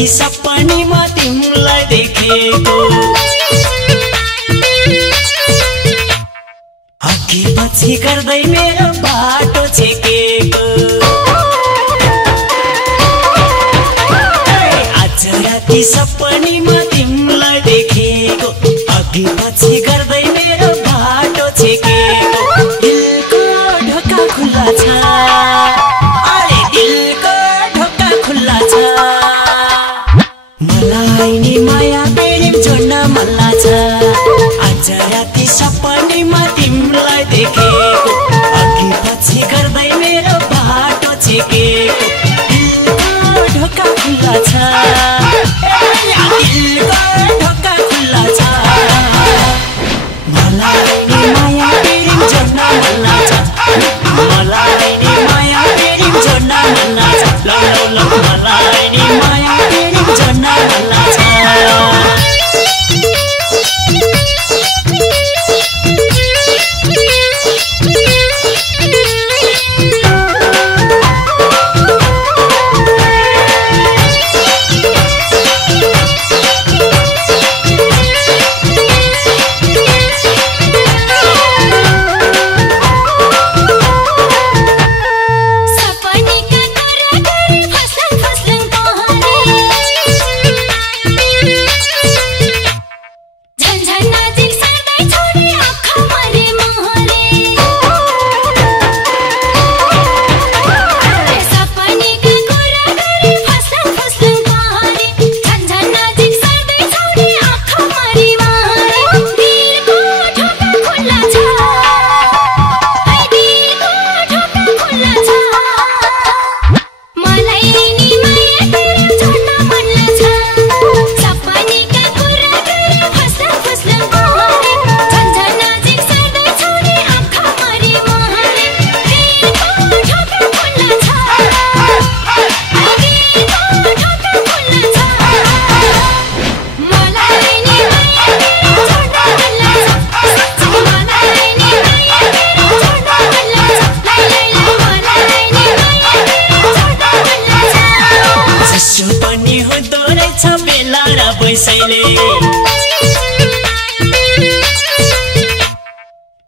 राती सपनीमा तिमीलाई देखेको अघि पछि गर्दै मेरो बाटो छेकेको आज राती सपनीमा तिमीलाई देखेको अघि पछि गर्दै मेरो बाटो छेकेको दिलको ढोका खुल्ला छ अरे दिलको ढोका खुल्ला छ मलाई नि माया प्रेम जोड्न मन लाग्छ आज राती सपनीमा तिमीलाई देखेको अघि पछि गर्दै मेरो बाटो छेकेको दिलको ढोका खुल्ला छ दिलको ढोका खुल्ला छ मलाई नि माया प्रेम जोड्न मन लाग्छ मलाई नि माया प्रेम जोड्न मन लाग्छ ल मलाई नि माया प्रेम जोड्न मन लाग्छ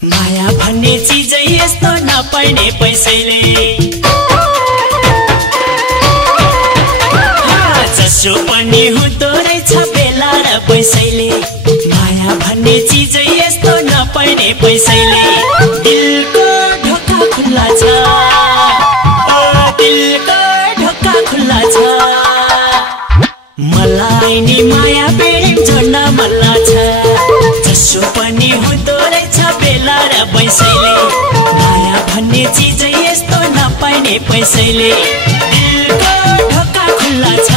माया भन्ने चीज यस्तो नपर्ने पैसैले जसो पनि हुँदो रहेछ बेला र पैसैले माया भन्ने चीज यस्तो नपर्ने पैसैले दिलको ढोका खुल्ला छ दिलको ढोका खुल्ला छ मलाई नि माया प्रेम जोड्न मन लाग्छ जसो पनि हुँदो रहेछ बेला र पैसैले माया भन्ने चीज यस्तो नपाइने पैसैले दिलको ढोका खुल्ला छ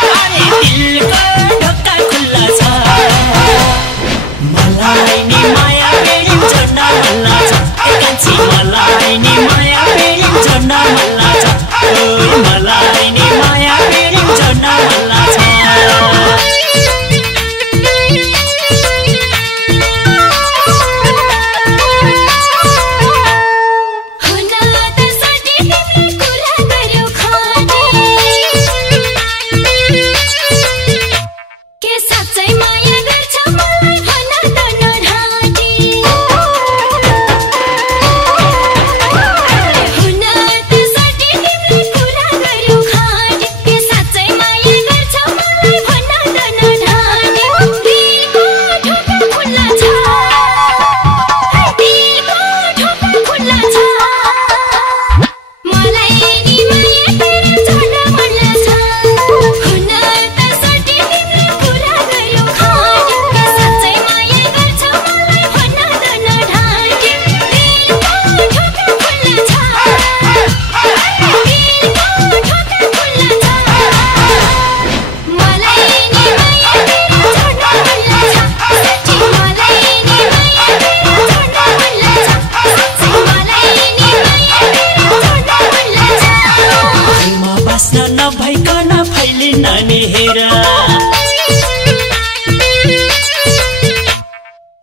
अरे दिलको ढोका खुल्ला छ मलाई नि माया प्रेम जोड्न मन लाग्छ एकान्छी मलाई नि माया प्रेम जोड्न मन लाग्छ मलाई नि माया प्रेम जोड्न मन लाग्छ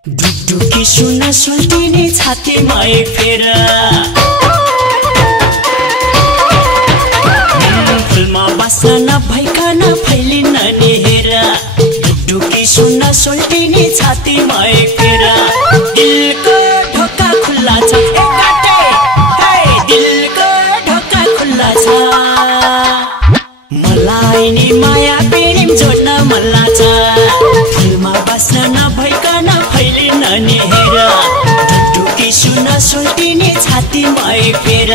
ढुकढुकी सुन सुल्टिने छातीमा एक फेर फुलमा बस्न नभइकन नि माया प्रेम जोड्न मन लाग्छ फुलमा बस्न नभइकन फैलिन नि हेर टुकी सुन सुल्टिने छातीमा एक फेर